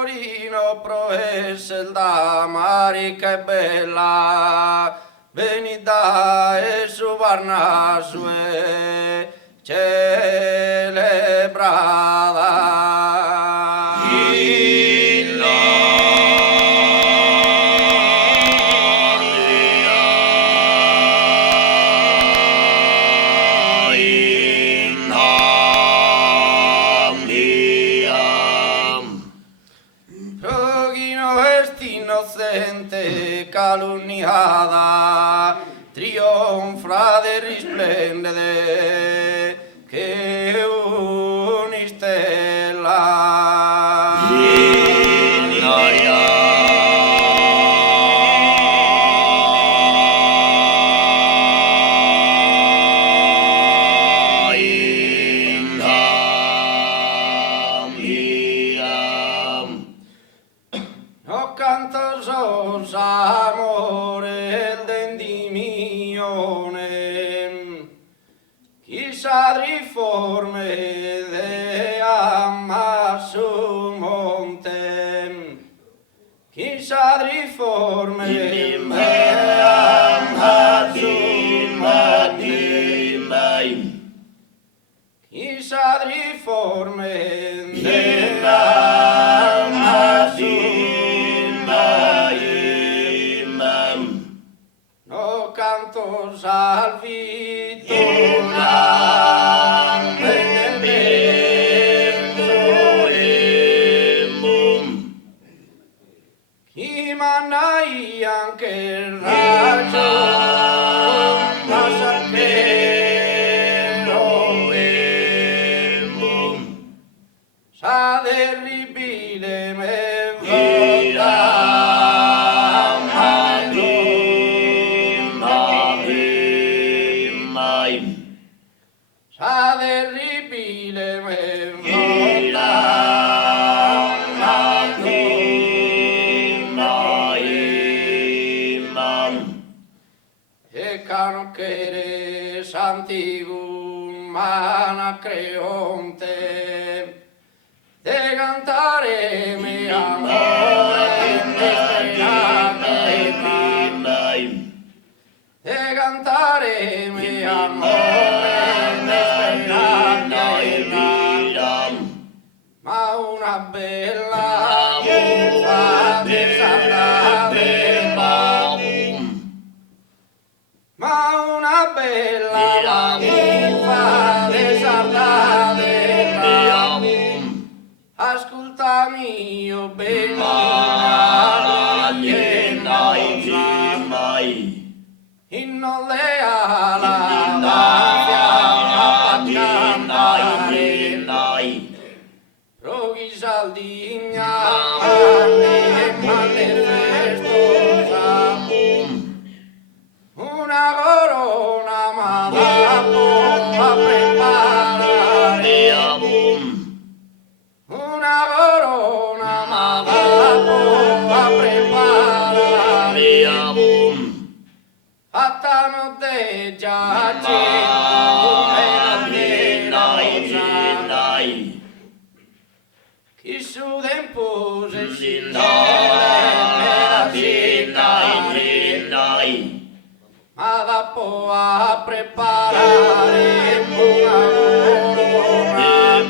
Torino proesse da marica e bella, venida e su Varnasue celebrada. Inocente calunniata, trionfa de risplendere che un'istella. O canto sos amore dendimione, chissà riforme de amma su monte, chissà riforme de amma su monte, chissà riforme de amma su no canto salvito chi manai anche ragione passa che sa terribile me vota. Sa terribile me vota e cano che santigun mana creonte de cantare mi amore de cantare mi amore ma una bella muffa di sardane, ma una bella muffa di sardane, ascoltami io benina, in non le roghi saldigna manifestosa una corona ma da a preparare una corona ma da a preparare fatta notte già chi su tempo se si ma dopo a preparare una corona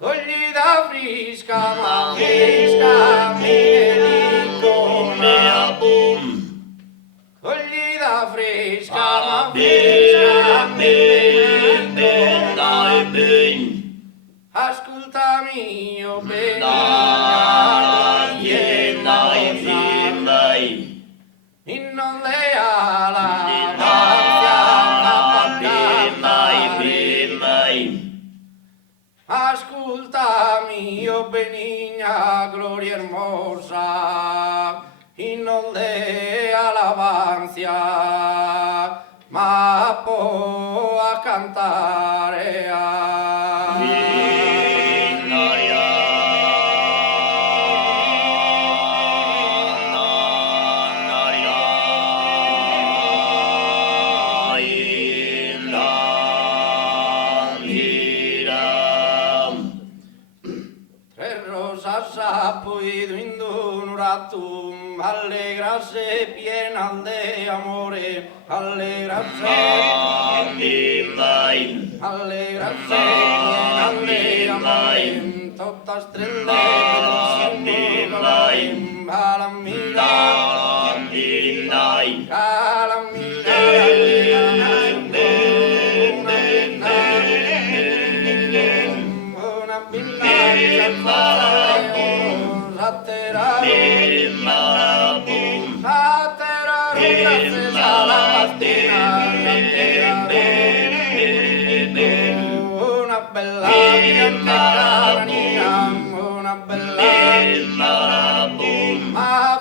cogli da frisca ma frisca melicona cogli da frisca ma frisca melicona ascoltami io benina in non le ala ascoltami io benigna gloria hermosa in non le alabanza ma può a cantare rosa sapuido indunuratum, alegrarse piena de amore, alegrarse, alegrarse piena de amore, totas trelle calamita, una bella una bella ma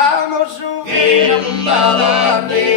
Ramo su vino,